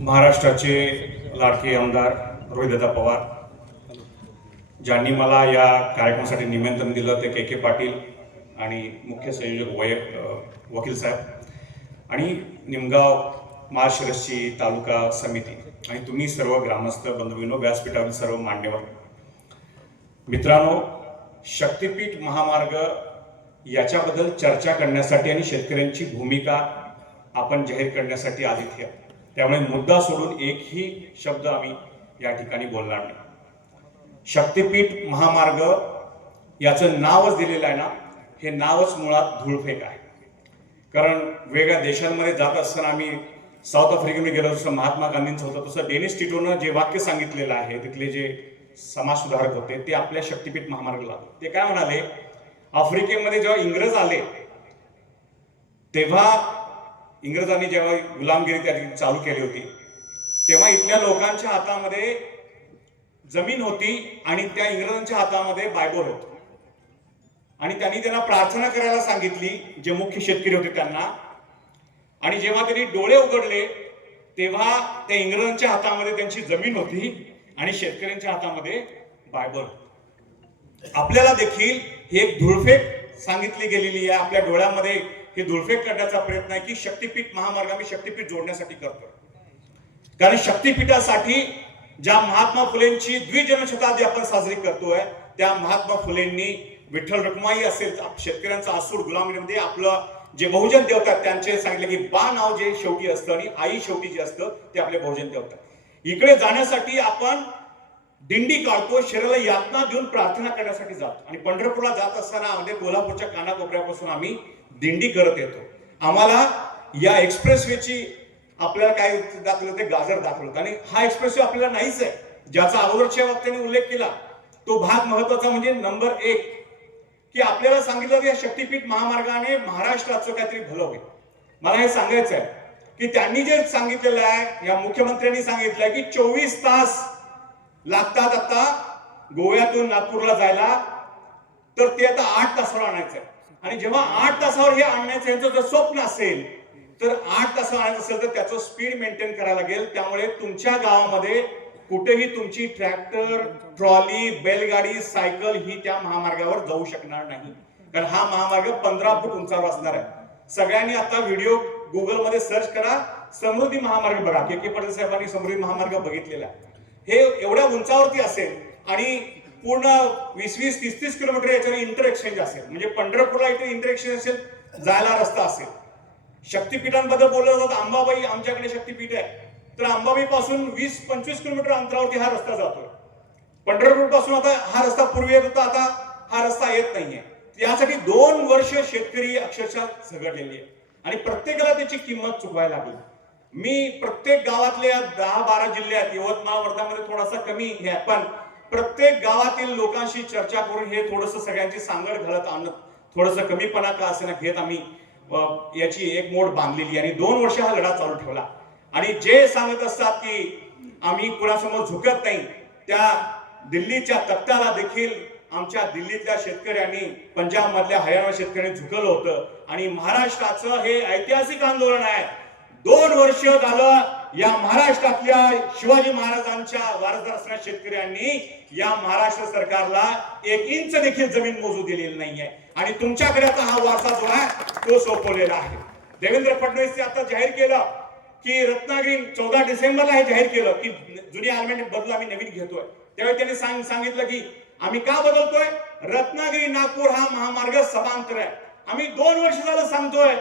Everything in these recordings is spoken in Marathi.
महाराष्ट्राचे लाडके आमदार रोहितदादा पवार, ज्यांनी मला या कार्यक्रमासाठी निमंत्रण दिलं ते के पाटील आणि मुख्य संयोजक वकील साहेब आणि निमगाव महाशिरसची तालुका समिती आणि तुम्ही सर्व ग्रामस्थ बंधूंनो, व्यासपीठावरील सर्व मान्यवर मित्रांनो, शक्तीपीठ महामार्ग याच्याबद्दल चर्चा करण्यासाठी आणि शेतकऱ्यांची भूमिका आपण जाहीर करण्यासाठी आलेत. त्यामुळे मुद्दा सोडून एकही शब्द आम्ही या ठिकाणी बोलणार नाही. शक्तीपीठ महामार्ग याचं नावच दिलेलं आहे ना, हे नावच मुळात धूळफेक आहे. कारण वेगळ्या देशांमध्ये जात असताना आम्ही साऊथ आफ्रिकेमध्ये गेलो, जसं महात्मा गांधींचं होतं तसं डेनिस टिटोनं जे वाक्य सांगितलेलं आहे, तिथले जे समाजसुधारक होते ते आपल्या शक्तीपीठ महामार्गाला ते काय म्हणाले, आफ्रिकेमध्ये जेव्हा इंग्रज आले तेव्हा इंग्रजांनी जेव्हा गुलामगिरी त्या ठिकाणी चालू केली होती तेव्हा इथल्या लोकांच्या हातामध्ये जमीन होती आणि त्या इंग्रजांच्या हातामध्ये बायबल होतं. आणि त्यांनी त्यांना प्रार्थना करायला सांगितली, जे मुख्य शेतकरी होते त्यांना. आणि जेव्हा त्यांनी डोळे उघडले तेव्हा त्या इंग्रजांच्या हातामध्ये त्यांची जमीन होती आणि शेतकऱ्यांच्या हातामध्ये बायबल. आपल्याला देखील ही एक धूळफेक सांगितली गेलेली आहे. आपल्या डोळ्यामध्ये हे धूळफेक करण्याचा प्रयत्न आहे की शक्तीपीठ महामार्ग आम्ही शक्तीपीठ जोडण्यासाठी करतो. कारण शक्तीपीठासाठी ज्या महात्मा फुलेंची द्विजन्मशताब्दी आपण साजरी करतोय, त्या महात्मा फुलेंनी विठ्ठल रखुमाई असेल, शेतकऱ्यांचा आसूड गुलामीमध्ये आपलं जे बहुजन देवता त्यांचे सांगितले की बा नाव जे शेवटी असतं आणि आई शेवटी जे असतं ते आपले बहुजन देवता. इकडे जाण्यासाठी आपण दिंडी काढतो, शरीराला यातना देऊन प्रार्थना करण्यासाठी जातो. आणि पंढरपूरला जात असताना अगदी कोल्हापूरच्या कानाकोपऱ्यापासून आम्ही दिंडी करत येतो. आम्हाला या एक्सप्रेसवेची आपल्याला काय दाखवलं ते गाजर दाखवलं. आणि हा एक्सप्रेसवे आपल्याला नाहीच आहे, ज्याचा अगोदरच्या वक्त्याने उल्लेख केला तो भाग महत्वाचा म्हणजे नंबर 1 की आपल्याला सांगितलं की या शक्तीपीठ महामार्गाने महाराष्ट्राचं काहीतरी भलं होईल. मला हे सांगायचं आहे की त्यांनी जे सांगितलेलं आहे, या मुख्यमंत्र्यांनी सांगितलंय की 24 तास लागतात आता गोव्यातून नागपूरला जायला, तर ते आता 8 तासावर आणायचं आहे. आणि जेव्हा 8 तासावर हे आणण्याचं यांचं जर स्वप्न असेल तर 8 तासावर आणायचं असेल तर त्याचं स्पीड मेंटेन करायला लागेल. त्यामुळे तुमच्या गावामध्ये कुठेही तुमची ट्रॅक्टर, ट्रॉली, बैलगाडी, सायकल ही त्या महामार्गावर जाऊ शकणार नाही. कारण हा महामार्ग 15 फूट उंचावर असणार आहे. सगळ्यांनी आता व्हिडिओ गुगल मध्ये सर्च करा, समृद्धी महामार्ग बघा. के पाटील साहेबांनी समृद्धी महामार्ग बघितलेला आहे. हे एवढ्या उंचावरती असेल आणि पूर्ण 20-20, 30-30 किलोमीटर याच्याने इंटर एक्सचेंज असेल. म्हणजे पंढरपूरला इथे इंटर एक्सचेंज असेल, जायला रस्ता असेल. शक्तीपीठांबद्दल बोललं जातं, अंबाबाई आमच्याकडे शक्तीपीठ आहे, तर अंबाबाई पासून 20-25 किलोमीटर अंतरावरती हा रस्ता जातोय. पंढरपूर पासून आता हा रस्ता पूर्वी येत होता, आता हा रस्ता येत नाहीये. यासाठी 2 वर्ष शेतकरी अक्षरशः झगडलेली आहे आणि प्रत्येकाला त्याची किंमत चुकवायला लागली. मी प्रत्येक गावातल्या 10-12 जिल्ह्यात, यवतमाळ, वर्धामध्ये थोडासा कमी हे, पण प्रत्येक गावातील लोकांशी चर्चा करून हे थोडंसं सगळ्यांची सांगड घालत आणत थोडंसं कमीपणा का असेना घेत आम्ही याची एक मोड बांधलेली आणि 2 वर्ष हा लढा चालू ठेवला. आणि जे सांगत असतात की आम्ही कुणासमोर झुकत नाही, त्या दिल्लीच्या तख्ताला देखील आमच्या दिल्लीतल्या शेतकऱ्यांनी, पंजाब मधल्या हरियाणा शेतकऱ्यांनी झुकलं होतं. आणि महाराष्ट्राचं हे ऐतिहासिक आंदोलन आहे. 2 वर्ष झालं या महाराष्ट्रातल्या शिवाजी महाराजांच्या वारसदार असणाऱ्या शेतकऱ्यांनी या महाराष्ट्र सरकारला 1 इंच देखील जमीन मोजू दिलेली नाहीये. आणि तुमच्याकडे आता हा वारसा जो आहे तो सोपवलेला आहे. देवेंद्र फडणवीस आता जाहीर केलं की रत्नागिरी 14 डिसेंबरला हे जाहीर केलं की जुनी आर्मेंट बदल आम्ही नवीन घेतोय. त्यावेळी त्यांनी सांगितलं की आम्ही का बदलतोय, रत्नागिरी नागपूर हा महामार्ग समांतर आहे. आम्ही 2 वर्ष झालं सांगतोय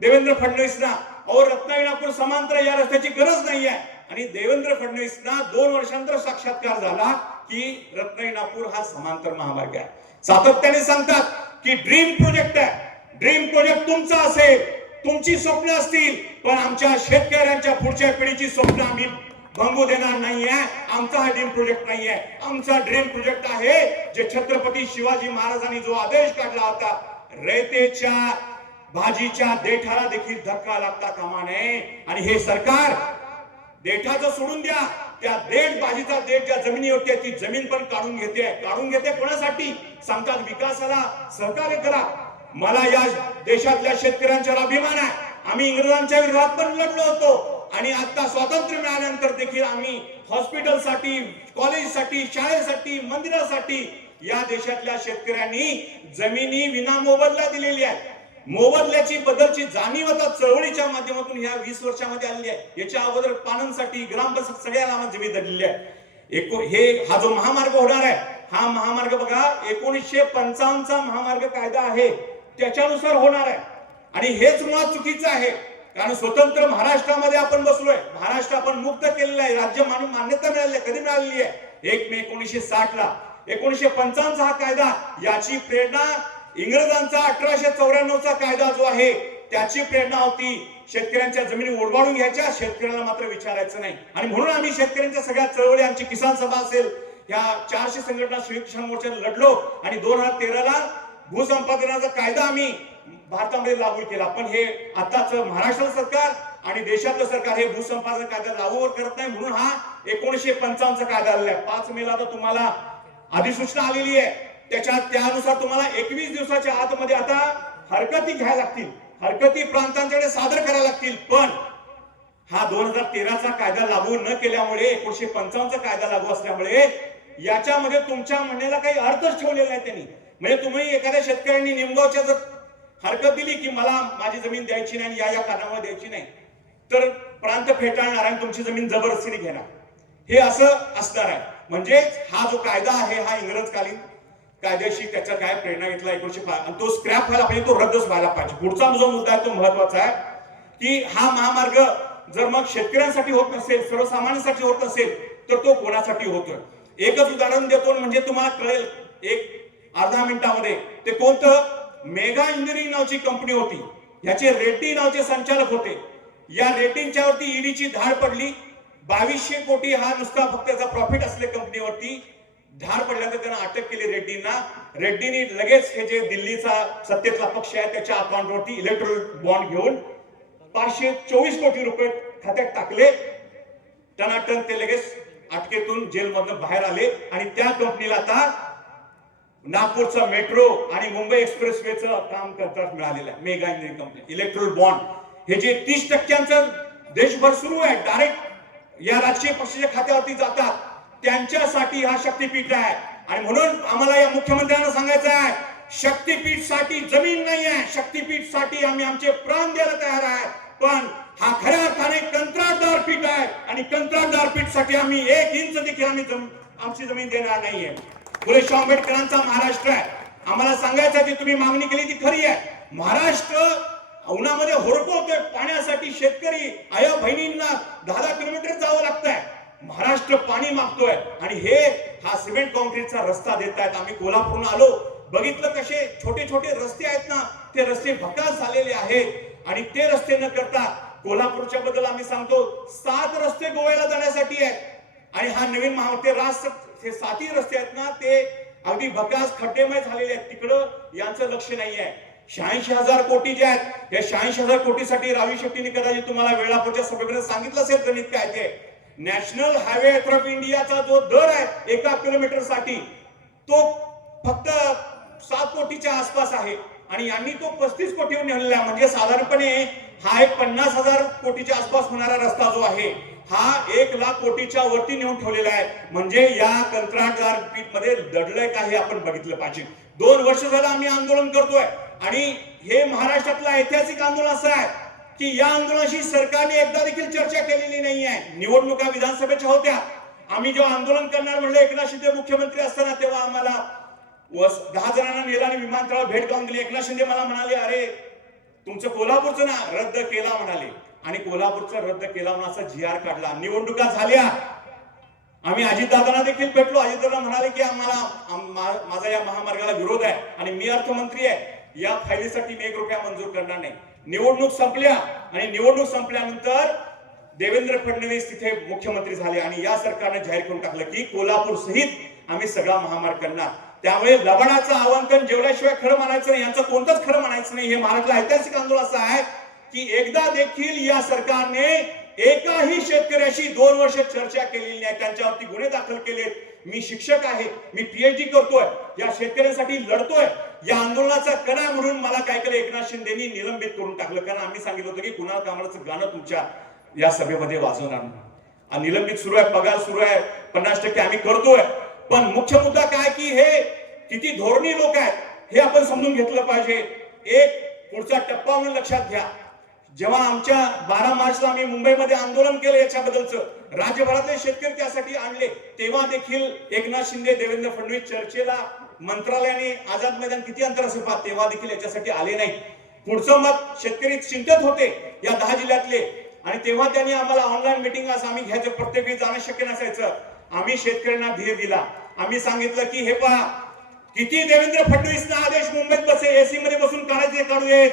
देवेंद्र फडणवीसना, और रत्नागिरी नागपूर समांतर या रस्त्याची गरज नाही आहे. आणि देवेंद्र फडणवीसना 2 वर्षांतर साक्षात्कार झाला की रत्नागिरी नागपूर हा समांतर महामार्ग आहे. सातत्याने सांगतात की ड्रीम प्रोजेक्ट आहे. ड्रीम प्रोजेक्ट तुमचा असेल, तुमची स्वप्न असतील, पण आमच्या शेतकऱ्यांच्या पुढच्या पिढीची स्वप्न आम्ही भंगू देणार नाहीये. आमचा हा ड्रीम प्रोजेक्ट नाहीये. आमचा ड्रीम प्रोजेक्ट आहे जे छत्रपती शिवाजी महाराजांनी जो आदेश काढला होता, रयतेच्या भाजीच्या देठाला देखील धक्का लागता कामा नये. आणि हे सरकार देठाचं सोडून द्या, त्या देठ भाजीचा देठ ज्या जमिनीवरती ती जमीन पण काढून घेते कोणासाठी, सांगतात विकासाला सहकार्य करा. मला या देशातल्या शेतकऱ्यांच्यावर अभिमान आहे आम्ही इंग्रजांच्या विरोधात पण लढलो होतो आणि आता स्वातंत्र्य मिळाल्यानंतर देखील आम्ही हॉस्पिटलसाठी, कॉलेजसाठी, शाळेसाठी, मंदिरासाठी या देशातल्या शेतकऱ्यांनी जमिनी विना मोबदला दिलेली आहे. मोबदल्याची बदलची जाणीव आता चळवळीच्या माध्यमातून या 20 वर्षामध्ये आलेली आहे. याच्या अगोदर पाननसाठी, ग्रामपंचायत सगळ्याला जमीन दिलेली आहे. हा जो महामार्ग होणार आहे, हा महामार्ग बघा 1955 चा महामार्ग कायदा आहे त्याच्यानुसार होणार आहे. आणि हेच मुळात चुकीचं आहे. कारण स्वतंत्र महाराष्ट्रामध्ये आपण बसलोय, महाराष्ट्र आपण मुक्त केलेला आहे, राज्य मान्यता मिळाली आहे. कधी मिळालेली आहे? 1 मे 1960 ला. 1955 हा कायदा, याची प्रेरणा इंग्रजांचा 1894 चा कायदा जो आहे त्याची प्रेरणा होती. शेतकऱ्यांच्या जमिनी ओढवाडून घ्यायच्या, शेतकऱ्याला मात्र विचारायचं नाही. आणि म्हणून आम्ही शेतकऱ्यांच्या सगळ्या चळवळी, आमची किसान सभा असेल, या 400 संघटना संयुक्त किसान मोर्चाने लढलो आणि 2013 ला भूसंपादनाचा कायदा आम्ही भारतामध्ये लागू केला. पण हे आताच महाराष्ट्र सरकार आणि देशातलं सरकार हे भूसंपादन कायदा लागू करत नाही. म्हणून हा 1955 चा कायदा आलेला आहे. 5 मे ला तर तुम्हाला अधिसूचना आलेली आहे. त्यानुसार तुम्हाला 21 दिवसाच्या आतमध्ये आता हरकती घ्यायला लागतील, हरकती प्रांतांच्याकडे सादर करायला लागतील. पण हा 2013 चा कायदा लागू न केल्यामुळे, 1955 चा कायदा लागू असल्यामुळे याच्यामध्ये तुमच्या म्हणण्याला काही अर्थच ठेवलेला नाही त्यांनी. म्हणजे तुम्ही एखाद्या शेतकऱ्यांनी निमगावच्या जर हरकत दिली की मला माझी जमीन द्यायची नाही, या कारणामुळे द्यायची नाही, तर प्रांत फेटाळणार आणि तुमची जमीन जबरदस्तीने घेणार, हे असं असणार आहे. म्हणजे हा जो कायदा आहे हा इंग्रजकालीन कायद्याशी त्याचा काय प्रेरणा घेतला 1905, तो स्क्रॅप व्हायला पाहिजे, तो रद्दच व्हायला पाहिजे. पुढचा जो मुद्दा आहे तो महत्वाचा आहे की हा महामार्ग जर मग शेतकऱ्यांसाठी होत नसेल, सर्वसामान्यांसाठी होत नसेल, तर तो कोणासाठी होतोय? एकच उदाहरण देतो म्हणजे तुम्हाला कळेल एक अर्धा मिनिटामध्ये. ते कोणतं? मेगा इंजिनिअरिंग नावाची कंपनी होती, याचे रेड्डी नावाचे संचालक होते. या रेड्डींच्या वरती ईडीची धाड पडली. 2200 कोटी हा नुसता फक्त त्याचा प्रॉफिट असले कंपनीवरती धाड पडल्यानंतर त्यांना अटक केली रेड्डींना. रेड्डींनी लगेच हे जे दिल्लीचा सत्तेतला पक्ष आहे त्याच्या अकाउंटवरती इलेक्ट्रॉल बॉन्ड घेऊन 524 कोटी रुपये खात्यात टाकले. टनाटन ते लगेच अटकेतून जेलमधून बाहेर आले आणि त्या कंपनीला आता नागपूरचा मेट्रो आणि मुंबई एक्सप्रेसवेचं काम कंत्राट मिळालेलं आहे. Mega engineering company, Electral bond हे जे 30% देशभर सुरू आहे, डायरेक्ट या राजकीय पक्षाच्या खात्यावरती जातात, त्यांच्यासाठी हा शक्तीपीठ आहे. आणि म्हणून आम्हाला या मुख्यमंत्र्यांना सांगायचं आहे, शक्तीपीठ साठी जमीन नाही आहे, शक्तीपीठ साठी आम्ही आमचे प्राण द्यायला तयार आहे. पण हा खऱ्या अर्थाने कंत्राटदार पीठ आहे आणि कंत्राटदार पीठ साठी आम्ही 1 इंच देखील आमची जमीन देणार नाहीये. फुले शाहू आंबेडकरांचा महाराष्ट्र आहे. आम्हाला सांगायचं की तुम्ही मागणी केली ती खरी आहे. महाराष्ट्र उन्हामध्ये होरपळतोय पाण्यासाठी, शेतकरी आया बहिणींना 10 किलोमीटर जावं लागतंय. महाराष्ट्र पाणी मागतोय आणि हा सिमेंट कॉन्क्रीटचा रस्ता देत आहेत. आम्ही कोल्हापूरहून आलो, बघितलं कसे छोटे छोटे रस्ते आहेत ना, ते रस्ते भकास झालेले आहेत. आणि ते रस्ते न करता कोल्हापूरच्या बद्दल आम्ही सांगतो 7 रस्ते गोव्याला जाण्यासाठी आहेत. आणि हा नवीन हे 7ही रस्ते आहेत ना, ते अगदी भकास खड्डेमय झालेले आहेत. तिकडं यांचं लक्ष नाही आहे. 86,000 कोटी जे आहेत, या 86,000 कोटीसाठी रावी शेट्टीने कदाचित तुम्हाला वेळापूरच्या सभेमध्ये सांगितलं असेल गणित काय ते. नॅशनल हायवे ऑफ इंडियाचा जो दर आहे 1 किलोमीटर साठी, तो फक्त 7 कोटीच्या आसपास आहे आणि यांनी तो 35 कोटीवर नेलेला आहे. म्हणजे साधारणपणे हा एक 50,000 कोटीच्या आसपास होणारा रस्ता जो आहे हा 1 लाख कोटीच्या वरती नेऊन ठेवलेला आहे. म्हणजे या कंत्राटदार पीठ मध्ये दडलंय का हे आपण बघितलं पाहिजे. 2 वर्ष झालं आम्ही आंदोलन करतोय आणि हे महाराष्ट्रातलं ऐतिहासिक आंदोलन असं आहे की या आंदोलनाशी सरकारने एकदा देखील चर्चा केलेली नाही आहे. निवडणुका विधानसभेच्या होत्या, आम्ही जेव्हा आंदोलन करणार म्हणलं, एकनाथ शिंदे मुख्यमंत्री असताना तेव्हा आम्हाला 10 जणांना नेला आणि विमानतळावर भेट गाऊन दिली. एकनाथ शिंदे मला म्हणाले, अरे तुमचं कोल्हापूरचं ना रद्द केला म्हणाले, आणि कोल्हापूरचं रद्द केला म्हणून असा जी आर काढला. निवडणुका झाल्या, आम्ही अजितदादांना देखील भेटलो. अजितदादा म्हणाले की माझा या महामार्गाला विरोध आहे आणि मी अर्थमंत्री आहे, या फायलीसाठी मी 1 रुपया मंजूर करणार नाही. निवडणूक संपल्या आणि निवडणूक संपल्यानंतर देवेंद्र फडणवीस तिथे मुख्यमंत्री झाले आणि या सरकारने जाहीर करून टाकलं की कोल्हापूर सहित आम्ही सगळा महामार्ग करणार. त्यामुळे लबाडाचं आवाहन जेवल्याशिवाय खरं म्हणायचं नाही, यांचं कोणतंच खरं म्हणायचं नाही. हे महाराष्ट्राला ऐतिहासिक आंदोलन असं आहे की एकदा देखील या सरकारने एकाही शेतकऱ्याशी 2 वर्ष चर्चा केलेली नाही, त्यांच्यावरती गुन्हे दाखल केलेत. मी शिक्षक आहे, मी PhD करतोय, या शेतकऱ्यांसाठी लढतोय, या आंदोलनाचा कणा म्हणून मला काय केलं, एकनाथ शिंदेनी निलंबित करून टाकलं. कारण आम्ही सांगितलं होतं की कुणाल कामराचं गाणं तुमच्या या सभेमध्ये वाजवणार नाही. निलंबित सुरू आहे, पगार सुरू आहे, 50% आम्ही करतोय. पण मुख्य मुद्दा काय की हे किती धोरणी लोक आहेत हे आपण समजून घेतलं पाहिजे. एक पुढचा टप्पा म्हणून लक्षात घ्या, जेव्हा आमच्या 12 मार्चला आम्ही मुंबईमध्ये आंदोलन केलं याच्याबद्दलचं, राज्यभरातले शेतकरी त्यासाठी आणले, तेव्हा देखील एकनाथ शिंदे, देवेंद्र फडणवीस चर्चेला मंत्रालयाने आझाद मैदान किती अंतर असेल पहा, तेव्हा देखील याच्यासाठी आले नाही. पुढचं मत शेतकरी चिंतित होते या 10 जिल्ह्यातले, आणि तेव्हा त्यांनी आम्हाला ऑनलाईन मिटिंग असं आम्ही घ्यायचं, प्रत्येक वेळी जाणं शक्य नसायचं. आम्ही शेतकऱ्यांना धीर दिला. आम्ही सांगितलं की हे पहा, किती देवेंद्र फडणवीसना आदेश मुंबईत बसे एसी मध्ये बसून काढायचे काढू देत,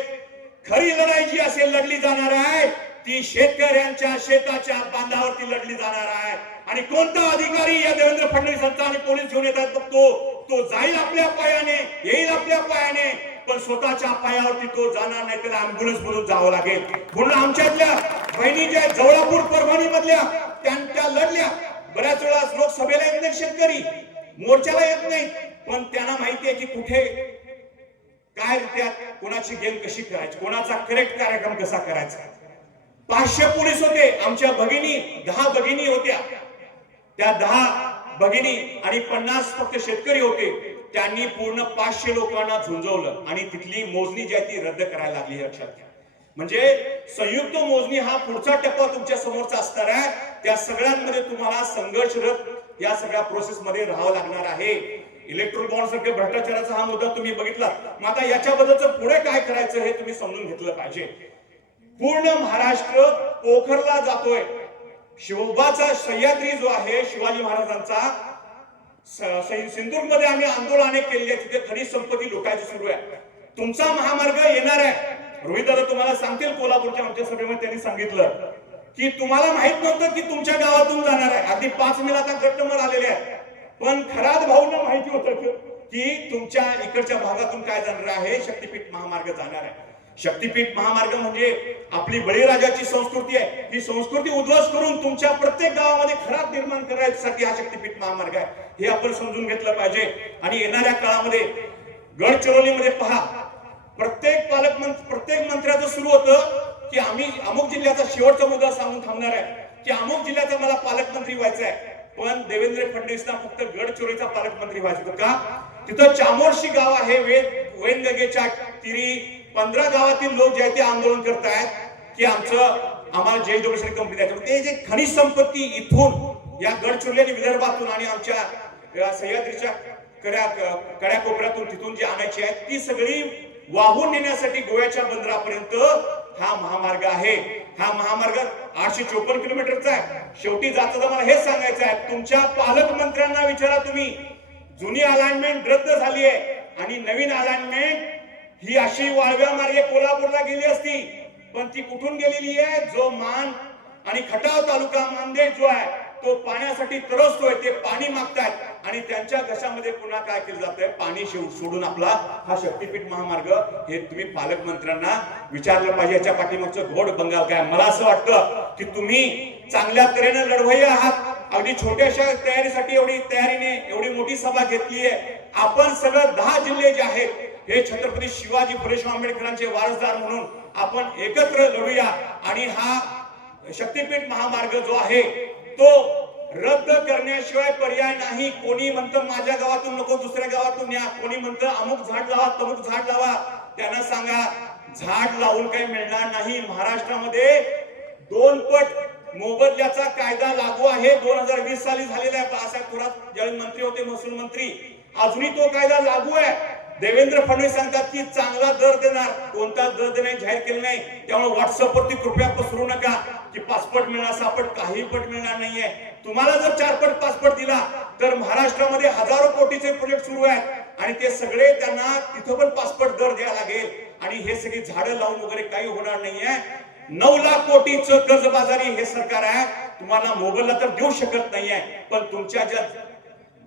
खरी लढाई जी असेल लढली जाणार आहे ती शेतकऱ्यांच्या शेताच्या बांधावरती लढली जाणार आहे. आणि कोणता अधिकारी या देवेंद्र फडणवीसांचा आणि पोलीस घेऊन येतात बघतो, तो जाईल आपल्या पायाने, येईल आपल्या पायाने, पण स्वतःच्या पायावरती तो जाणार नाही, त्याला अँब्युलन्स म्हणून जावं लागेल. म्हणून आमच्यातल्या बहिणी ज्या जवळापूर परभणी मधल्या त्या लढल्या. बऱ्याच वेळा लोकसभेला येत नाही शेतकरी, मोर्चाला येत नाही, पण त्यांना माहिती आहे की कुठे काय त्यात कोणाची गेम कशी करायची, कोणाचा करेक्ट कार्यक्रम कसा करायचा. 500 पोलीस होते, आमच्या भगिनी 10 भगिनी होत्या, त्या 10 भगिनी आणि 50 फक्त शेतकरी होते. त्यांनी पूर्ण 500 लोकांना झुंजवलं आणि तिथली मोजणी जी आहे ती रद्द करायला लागली. लक्षात घ्या, म्हणजे संयुक्त मोजणी हा पुढचा टप्पा तुमच्या समोरचा असणार आहे. त्या सगळ्यांमध्ये तुम्हाला संघर्षरत या सगळ्या प्रोसेस मध्ये राहावं लागणार आहे. इलेक्ट्रोल बॉन्ड सारख्या भ्रष्टाचाराचा हा मुद्दा तुम्ही बघितला. मग आता याच्याबद्दलचं पुढे काय करायचं हे तुम्ही समजून घेतलं पाहिजे. पूर्ण महाराष्ट्र पोखरला जातोय. शिवबाचा सह्याद्री जो आहे शिवाजी महाराजांचा, सिंधुदुर्ग मध्ये आम्ही आंदोलने केली आहे, तिथे खनिज संपत्ती लुटायची सुरू आहे. तुमचा महामार्ग येणार आहे. रोहित दादा तुम्हाला सांगतील, कोल्हापूरच्या आमच्या सभेमध्ये त्यांनी सांगितलं की तुम्हाला माहित नव्हतं की तुमच्या गावातून जाणार आहे. अगदी 5 मिनिट आता गट नंबर आलेले आहेत, पण खरात भाऊंना माहिती होतं की तुमच्या इकडच्या भागातून काय जाणार आहे, शक्तीपीठ महामार्ग जाणार आहे. शक्तीपीठ महामार्ग म्हणजे आपली बळीराजाची संस्कृती आहे. ही संस्कृती उद्ध्वस्त करून तुमच्या प्रत्येक गावामध्ये खराब निर्माण करायसाठी हा शक्तीपीठ महामार्ग आहे, हे आपण समजून घेतलं पाहिजे. आणि येणाऱ्या काळामध्ये गडचिरोलीमध्ये पहा, प्रत्येक मंत्र्याचं सुरू होतं की आम्ही अमुक जिल्ह्याचा शेवटचा मुद्दा सांगून थांबणार आहे की अमुक जिल्ह्याचा मला पालकमंत्री व्हायचं आहे. पण देवेंद्र फडणवीसना फक्त गडचिरोलीचा पालकमंत्री व्हायचं होतं का? तिथं चामोर्शी गाव आहे, वैनगंगेच्या तीरी 15 गावातील लोक जे ते आंदोलन करतायत की आम्हाला JSW कंपनी द्यायचं. ते जे खनिज संपत्ती इथून या गडचिरोली आणि विदर्भातून आणि आमच्या सह्याद्रीच्या कड्या कोपऱ्यातून तिथून जी आणायची आहे ती सगळी वाहून नेण्यासाठी गोव्याच्या बंदरापर्यंत हा महामार्ग आहे. हा मार्ग 854 किलोमीटरचा आहे. शेवटी जाता मला हेच सांगायचं आहे, तुमच्या पालकमंत्र्यांना विचारा तुम्ही, जुनी अलाइनमेंट रद्द झाली आहे आणि नवीन अलाइनमेंट ही अशी वाळव्या मार्गे कोल्हापूरला गेली असती, पण ती कुठून गेलेली आहे? जो मान आणि खटाव तालुका मानदेश जो आहे तो पाण्यासाठी तरसतोय, ते पाणी मागतायत आणि त्यांच्या घशामध्ये पुन्हा काय केलं जातंय, पाणी सोडून आपला हा शक्तीपीठ महामार्ग. हे तुम्ही पालकमंत्र्यांना विचारलं पाहिजे, याच्या पाठीमागचं घोड बंगाल काय. मला असं वाटतं की तुम्ही चांगल्या तऱ्हेने लढवय्ये आहात. अगदी छोट्याशा तयारीसाठी एवढी मोठी सभा घेतली आहे. आपण सगळं 10 जिल्हे जे आहेत हे छत्रपती शिवाजी फुले आंबेडकरांचे वारसदार म्हणून आपण एकत्र लढूया आणि हा शक्तीपीठ महामार्ग जो आहे तो रद्द करण्याशिवाय पर्याय नाही. कोणी म्हणतं माझ्या गावातून नको, दुसऱ्या गावातून या, कोणी म्हणतं अमुक झाड लावा, तमुक झाड लावा. त्यांना सांगा झाड लावून काही मिळणार नाही. महाराष्ट्रामध्ये 2 पट मोबदल्याचा कायदा लागू आहे. 2020 साली झालेला आहे. बाळासाहेब थोरात ज्यावेळी मंत्री होते, महसूल मंत्री, अजूनही तो कायदा लागू आहे. देवेंद्र फडणवीस सांगतात की चांगला दर देणार, कोणता दर देणार जाहीर केलं नाही. त्यामुळे व्हॉट्सअपवरती कृपया पसरू नका की 5 पट मिळणार, 6 पट, काही पट मिळणार नाहीये. तुम्हाला जर 4 पट 5 पट दिला तर महाराष्ट्रामध्ये हजारो कोटीचे प्रोजेक्ट सुरू आहेत आणि ते सगळे त्यांना तिथं पण 5 पट दर द्यावा लागेल आणि हे सगळी झाडं लावून वगैरे काही होणार नाहीये. 9 लाख कोटीचं कर्जबाजारी हे सरकार आहे. तुम्हाला मोबदला तर देऊ शकत नाहीये, पण तुमच्या ज्या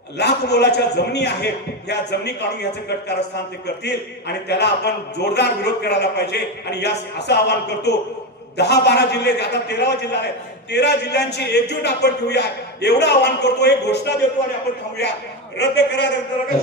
लाख मोलाच्या जमिनी आहेत या जमिनी काढून घ्यायचं कट कारस्थान ते करतील आणि त्याला आपण जोरदार विरोध करायला पाहिजे. आणि असं आवाहन करतो, 10-12 जिल्हे, आता 13वा जिल्हा आहे, 13 जिल्ह्यांची एकजूट आपण ठेवूया एवढं आवाहन करतो, एक घोषणा देतो आणि आपण थांबूया. रद्द करा, रद्द करा.